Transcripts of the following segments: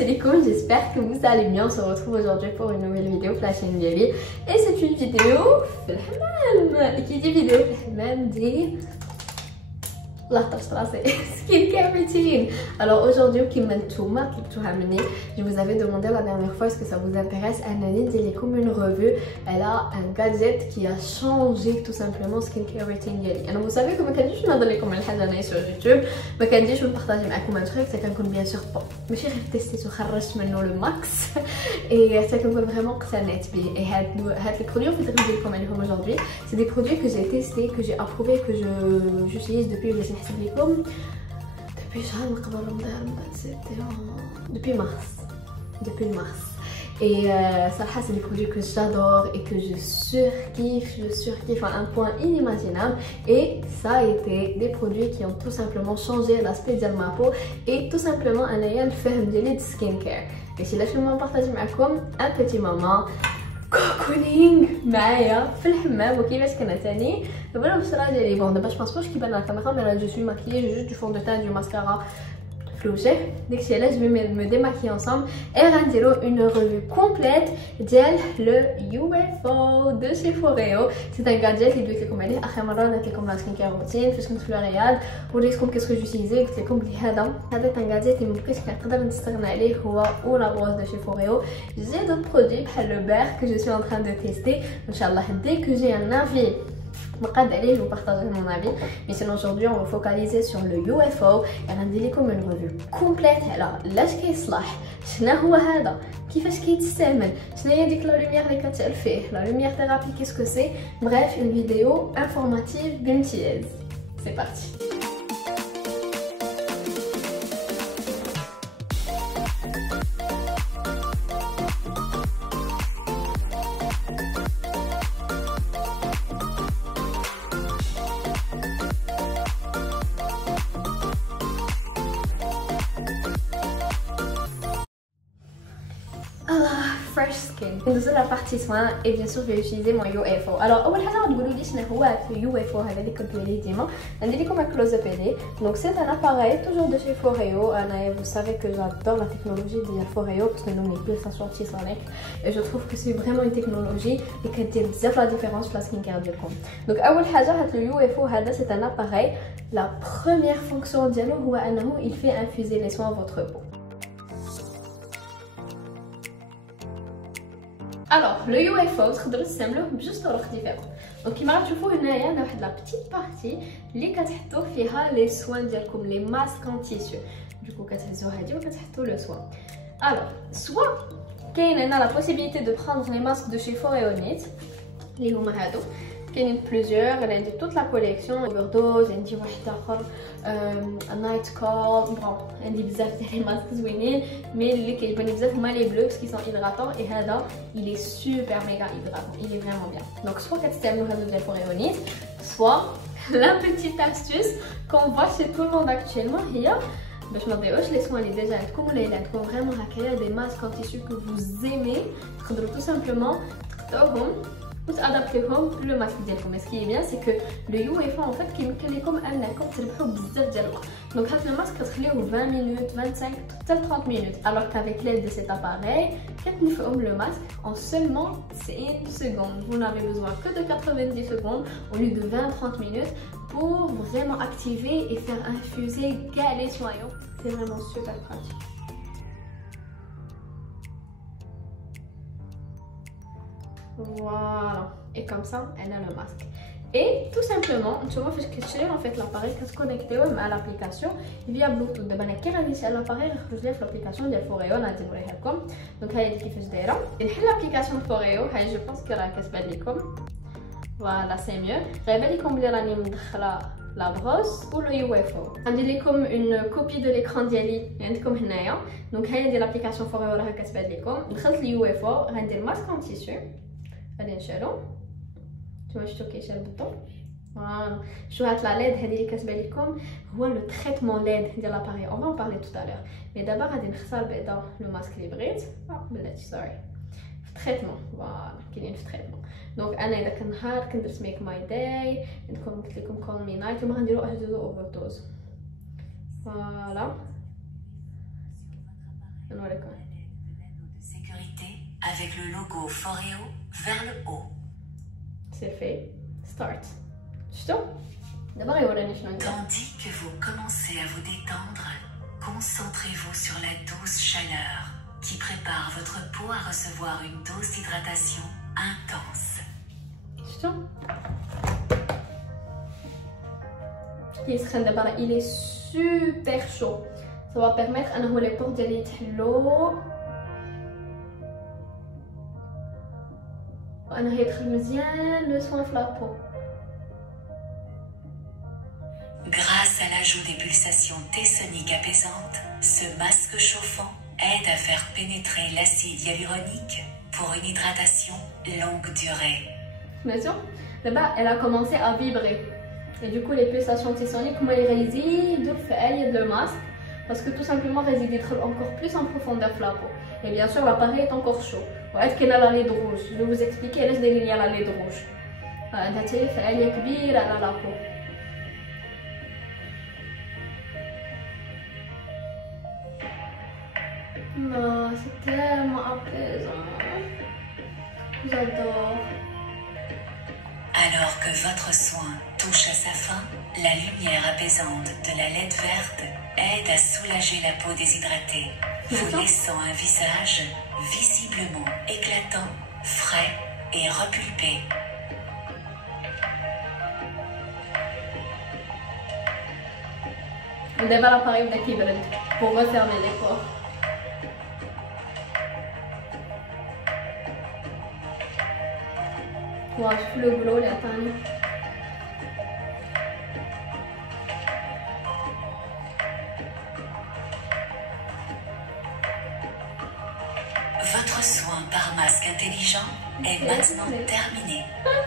Salam, j'espère que vous allez bien. On se retrouve aujourd'hui pour une nouvelle vidéo pour la chaîne Biabi. Et c'est une vidéo في الحمام. Qui dit vidéo في الحمام dit skin care routine. Alors aujourd'hui, je vous avais demandé la dernière fois est-ce que ça vous intéresse. Anani dit comme une revue. Elle a un gadget qui a changé tout simplement skin care routine. Alors vous savez que ما كنديش نهضر لكم على حاجه انا sur YouTube, ما كنديش نبارطاجي معكم un truc, c'est كنكون bien sûr ماشي غير تيستيت وخرجت منه le max et c'est كنكون vraiment اقتنعت به. Et هاد les produits que je vais vous recommander aujourd'hui, c'est des produits que j'ai testés, que j'ai approuvés, que j'utilise depuis depuis mars. Et ça c'est des produits que j'adore et que je surkiffe à un point inimaginable. Et ça a été des produits qui ont tout simplement changé l'aspect de ma peau et tout simplement un ayant fait de skincare. Et si là je vais partager avec vous un petit moment كوكونينغ معايا في الحمام وكيفاش كنا تاني دابا البشره ديالي بون دابا جوبونس كيبان على الكاميرا مي جو سوي ماكيي جوست دو فون دو تان دو ماسكارا في الوجه داكشي علاش جو مي ديماكي انصامبل اي غنديرو اون ريفيو كومبليت ديال لو يو اف او دو شي فوريو. سي ان غادجيت اللي قلت لكم عليه اخر مره درت لكم لا سكين كير روتين فاش كنت في الرياض وريتكم كيسكو جوتيزي قلت لكم بلي هذا ان غادجيت اللي مبقيتش كنقدر نستغنى عليه هو او لا بواز دو شي فوريو. جي دو برودوي بحال لو بير que je suis en train de tester. Inch'Allah, dès que j'ai un avis, je vous partagerai mon avis. Mais sinon aujourd'hui on va focaliser sur le UFO et غندير لكم une revue complète على لاش كيصلح، شنو هو هذا، كيفاش كيتستعمل، شنو هي ديك لا لوميير اللي كتعل فيه، لا لوميير ثيرابي كيسكو سي. Bref, une vidéo informative بامتياز. C'est parti. Fresh skin. ندوزو la partie soin et bien sûr je vais utiliser mon UFO. Alors اول حاجه غتقولوا لي شنو هو UFO هذا اللي كنت ليه ديما. ندير لكم un close up عليه. Donc c'est un appareil toujours de chez Foreo. Vous savez que j'adore la technologie de Foreo parce que nous les piles ça sorti avec et je trouve que c'est vraiment une technologie et كدير بزاف la différence في la skincare ديالكم. Donc اول حاجه هاد le UFO هذا c'est un appareil. La première fonction ديالو هو انه il fait infuser les soins à votre peau. Alors, le UFO, تقدروا تستعملوه بجوج طرق ديفيرون. دونك كيما غتشوفوا هنايا عندنا واحد لا بيتيت بارتي اللي كتحطوا فيها لي سوان ديالكم لي ماسك ان تيسيو. دوكو كتهزوا هادي وكتحطوا لو سوان. الوغ سوا كاين هنا لا بوسيبيليتي دو بروندر لي ماسك دو شي فوريونيت اللي هما هادو. كاينين بلوزيور، انا عندي توت لا كوليكسيون اوفردوز، عندي واحد اخر نايت كول، بون عندي بزاف ديال لي ماسك زوينين مي اللي كيعجبني بزاف هما لي بلو باسكو سون هيدراتون اي هذا il est super méga hydratant, il est vraiment bien. Donc soit كتستعملوا هادو ديال فوريونيت soit la petite astuce qu'on voit chez tout le monde actuellement هي باش ما تضيعوش لي سوان اللي ديجا عندكم ولا الا عندكم فريمون هكايا دي ماسك ان تيسيو كو vous aimez تقدروا tout simplement تقطعوهم وتادابتيوهم لو ماسك ديالكم. Ce qui est bien c'est que le UFO en fait كيمكن لكم انكم تربحوا بزاف ديال الوقت. دونك هاد الماسك كتخليوه 20 minutes 25 حتى 30 minutes alors qu'avec l'aide de cet appareil كتنفعوا le masque en seulement 1 seconde. Vous n'avez besoin que de 90 secondes au lieu de 20-30 minutes pour vraiment activer et faire infuser les soins. C'est vraiment super pratique. Voilà, et comme ça elle a le masque. Et tout simplement نتوما فاش كتشريو en fait l'appareil كتكونيكتيوه مع l'application via bluetooth. دابا انا كي غنمشي على l'appareil غيخرج لي في l'application ديال فوريو. انا غادي نوريها لكم. دونك ها هي كيفاش دايره. نحل l'application فوريو هاي جو بونس كي راه كتبان لكم. فوالا سي ميو. غيبان لكم بلي راني مدخله لا بروس و لو يو اف او. غندير لكم اون كوبي دو ليكران ديالي عندكم هنايا. دونك ها هي ديال l'application فوريو راها كتبان لكم. دخلت اليو اف او غندير ماسك ان تيسيو غادي نشالو. نتوما شفتو كيشال بالضبط. فوالا شو هاد لا ليد هادي اللي كتبان لكم هو لو تريتمون ليد ديال لاباري. اون فا بارلي توت الور مي دابا غادي نختار بعدا لو ماسك اللي بغيت. بلاتي سوري في تريتمون. فوالا كاينين في تريتمون. دونك انا اذا كان نهار كندرت ميك ماي داي عندكم قلت لكم كول مي نايت وما غنديرو اجدو اوفردوز. فوالا نوريكم. De sécurité avec le logo Foreo vers le haut. C'est fait. Start. شفتوا؟ دابا غيوريني شنو ندير. Tandis que vous commencez à vous détendre, concentrez-vous sur la douce chaleur qui prépare votre peau à recevoir une dose d'hydratation intense. شفتوا؟ كيسخن دابا راه il est super chaud. Ça va permettre انه لي بور ديالي يتحلوا وانه يدخل مزيان لو سوان في لابو. Grâce à l'ajout des pulsations tessoniques apaisantes, ce masque chauffant aide à faire pénétrer l'acide hyaluronique pour une hydratation longue durée. سمعتوا دابا elle a commencé à vibrer et du coup les pulsations tessoniques هما اللي غيزيدوا الفعاليه دو ماسك parce que tout simplement غيزيد يدخل encore plus en profondeur في لابو. et bien sûr l'appareil est encore chaud وعاد كاينه لا ليد روج. je vais vous expliquer علاش دايرين ليا لا ليد روج. عندها حتى هي فعاليه كبيره على لابو. Non, c'est tellement apaisant. J'adore. Alors que votre soin touche à sa fin, la lumière apaisante de la LED verte aide à soulager la peau déshydratée, vous laissant un visage visiblement éclatant, frais et repulpé. دابا l'appareil بدا كيبرد pour refermer les pores. واو شوفوا لو بلو اللي عطاني. Votre soin par masque intelligent est maintenant terminé.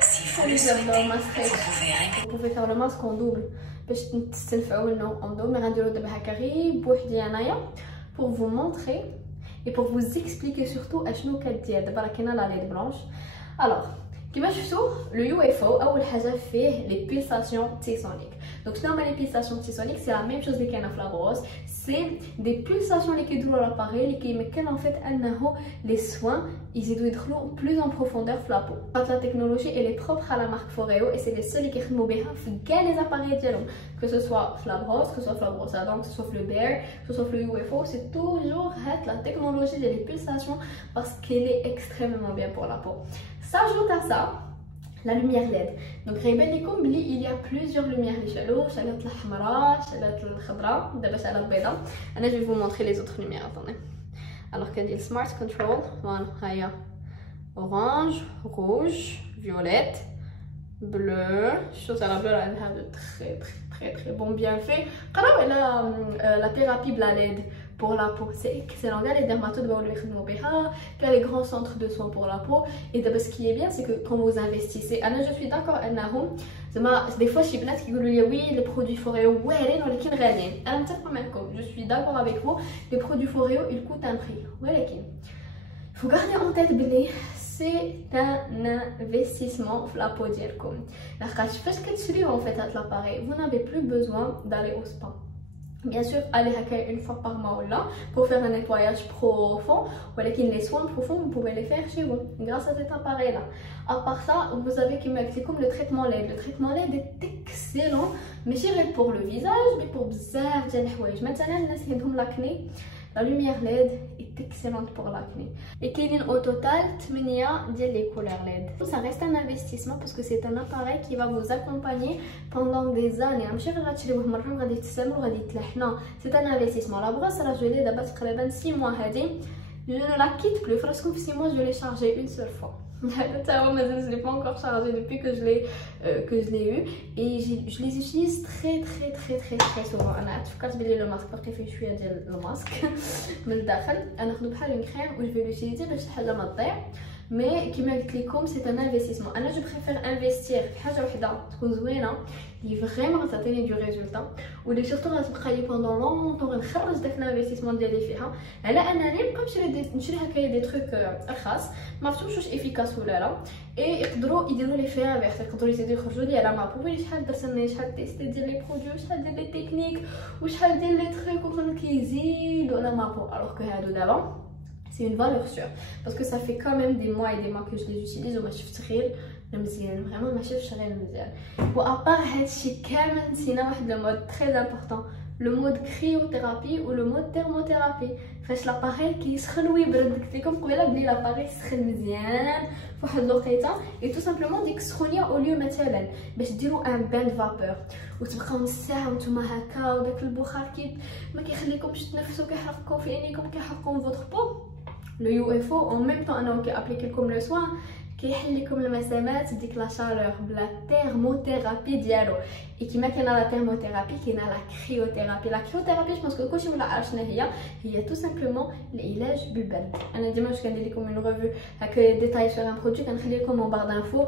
Si vous le souhaitez, vous pouvez répéter. Vous pouvez faire le masque en double باش تستنفعوا منه en double. mais غنديرو دابا هكا غير بوحدي انايا pour vous montrer et pour vous expliquer surtout اشنو كدير. دابا راه كاينه لا ليد بلانش. alors كما شفتوا لو UFO اول حاجه فيه لي pulsations tessoniques. donc شنو هما لي pulsations tessoniques؟ c'est la même chose اللي كاينه في لابروس. c'est des pulsations اللي كيديروا لاباري اللي كيمكن en fait انه les soins يزيدوا يدخلوا plus en profondeur في لابو. هاد لا تكنولوجي elle est propre à la marque Foreo et c'est les seuls اللي كيخدموا بها في كاع لي زاباري ديالهم que ce soit في لابروس que ce soit في لابروس à dents que ce soit في le Bear que ce soit في le UFO. c'est toujours هاد la technologie ديال les pulsations parce qu'elle est extrêmement bien pour la peau. S'ajoute à ça la lumière LED. donc غيبان لكم بلي il y a plusieurs lumières اللي شعلوا. شعلات الحمراء شعلات الخضراء دابا شعلة البيضاء. انا je vais vous montrer les autres lumières. attendez. alors كندير smart control. voilà هيا orange rouge violette bleu. chose à la bleue elle a de très bon bienfaits. قراو على la thérapie بلا LED pour la peau. c'est excellent. les dermatos doivent le يخدموا بها. les grands centres de soins pour la peau. et d'abord ce qui est bien c'est que quand vous investissez je suis d'accord انهم زعما des fois شي بنات كيقولوا لي oui les produits Foreo واعرين ولكن غاليين. انا متفقه معكم. je suis d'accord avec vous. les produits Foreo ils coûtent un prix ولكن faut garder en tête بلي c'est un investissement في la peau ديالكم. لحقاش فاش كتشريو en fait هاد l'appareil vous n'avez plus besoin d'aller au spa. bien sûr allez هكا une fois par mois ou là pour faire un nettoyage profond ولكن les soins profonds vous pouvez les faire chez vous grâce à cet appareil là. à part ça vous avez كما قلت لكم le traitement LED. le traitement LED est excellent ماشي غير pour le visage mais pour بزاف ديال الحوايج. مثلا الناس اللي عندهم لاكني la lumière LED est excellente pour l'acné. et كاينين au total 8 ديال les couleurs LED. ça reste un investissement parce que c'est un appareil qui va vous accompagner pendant des années. ماشي غير غتشريوه مره وغادي تستعملوا وغادي تلحنا. c'est un investissement. la brosse راه جولي دابا تقريبا 6 mois هادي. je ne la quitte plus. فراسكم في 6 mois je l'ai chargé une seule fois. je ne l'ai pas encore chargé depuis que je l'ai eu et je les utilise très souvent. انا فكرت بلي لو ماسك باقي فيه شويه ديال الماسك من الداخل. انا ناخذ بحال une crème où je vais l'utiliser باش الحاجه ما تضيع مي كيما قلت لكم سي ان انفستيسمون. انا جو بريفير انفستير في حاجه وحده تكون زوينه اللي فريمون غتعطيني دو ريزولطا واللي سورتو غتبقى لي بوندون لونطون غنخرج داك الانفستيسمون ديالي فيها، على انني نبقى نشري هكايا دي تروك ارخص ما عرفتوش واش افيكاس ولا لا. اي يقدروا يديروا لي فيها بحث، يقدروا يخرجوا لي على مابو وين شحال درت انا، شحال تيستي ديال لي برودوي، شحال ديال لي تكنيك وشحال ديال لي تروك وكانوا كيزيدوا على مابو. الوغ كو هادو دابا c'est une valeur sûre parce que ça fait quand même des mois et des mois que je les utilise وما شفت غير مزيان، فريمون ما شفتش غير مزيان. و ابار هادشي كامل نسينا واحد لو مود تري امبورطون، لو مود كريوثيرابي و لو مود تيرموثيرابي. فاش لاباري كيسخن ويبرد، قلت لكم قبيله بلي لاباري يسخن مزيان فواحد الوقيته اي تو سامبلومون ديك السخونيه اوليو مثلا باش ديروا ان بان فابور وتبقاو نص ساعه وانتم هكا وداك البخار ما كيخليكمش تنفسوا، كيحرقكم في عينيكم، كيحرقكم فوتر بو. لو يو اف او اون ميم طون انه كيابليكي لكم لو سوان كيحل لكم المسامات بديك لا شالور بلا تيرموثيرابي ديالو. اي كيما كاينه لا تيرموثيرابي كاينه لا كريوثيرابي. لا كريوثيرابي جو بونس كلشي ولا عارف شنو هي تو سامبلومون العلاج بالبرد. انا ديما واش كندير لكم اون ريفيو هكا ديتاي سور ان برودوي كنخلي لكم اون بار دانفو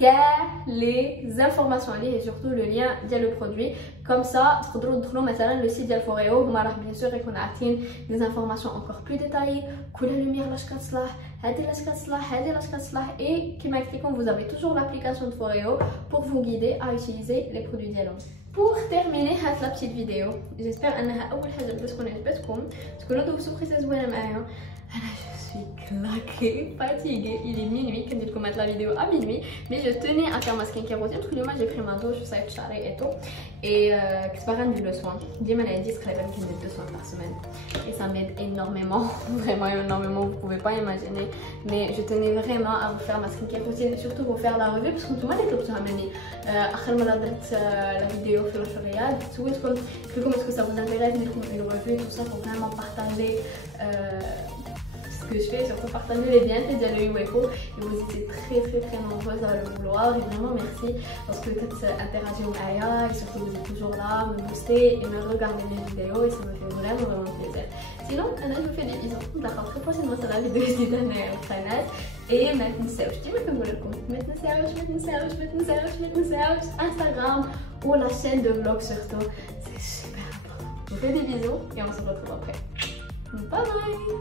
كاع لي زانفورماسيون عليه et surtout le lien ديال لو برودوي. كوم سا تقدروا تدخلوا مثلا لو سيت ديال فوريو، هما راه بيان سور يكون عارفين دي زانفورماسيون انكور بلو ديتايي، كل لوميير لاش كتصلح، هادي لاش كتصلح، هادي لاش كتصلح. اي كيما قلت لكم vous avez toujours l'application de Foreo pour vous guider à utiliser les produits ديالهم. Pour terminer هاد لا بتيت فيديو j'espère انها اول حاجه بدا تكون عجبتكم، تكونوا دوزتوا سوربريز زوينه معايا. انا claquée, fatiguée, il est minuit, quand je commence la vidéo à minuit, mais je tenais à faire ma skincare routine parce que moi j'ai pris ma douche, ça et tout, et que c'est pas rendu le soin. Dis-moi elle dit que j'ai 2 soins par semaine et ça m'aide énormément, vraiment énormément, vous pouvez pas imaginer, mais je tenais vraiment à vous faire ma skincare routine et surtout vous faire la revue parce que tout le monde est comme ça amené. Après moi la vidéo sur le Riyad, est-ce que ça vous intéresse de trouver une revue, tout ça pour vraiment partager que je fais, surtout partager les bienfaits de l'UFO et vous étiez très nombreuses à le vouloir et vraiment merci parce que quand interagir avec Aya et surtout vous êtes toujours là, me booster et me regarder mes vidéos et ça me fait vraiment plaisir. Sinon, je vous fais des bisous, d'accord, très prochainement sur la vidéo ici dans le canal et maintenant c'est je dis mais que vous le comptez, maintenant c'est Instagram ou la chaîne de vlog surtout, c'est super important. Je vous fais des bisous et on se retrouve après. Bye bye.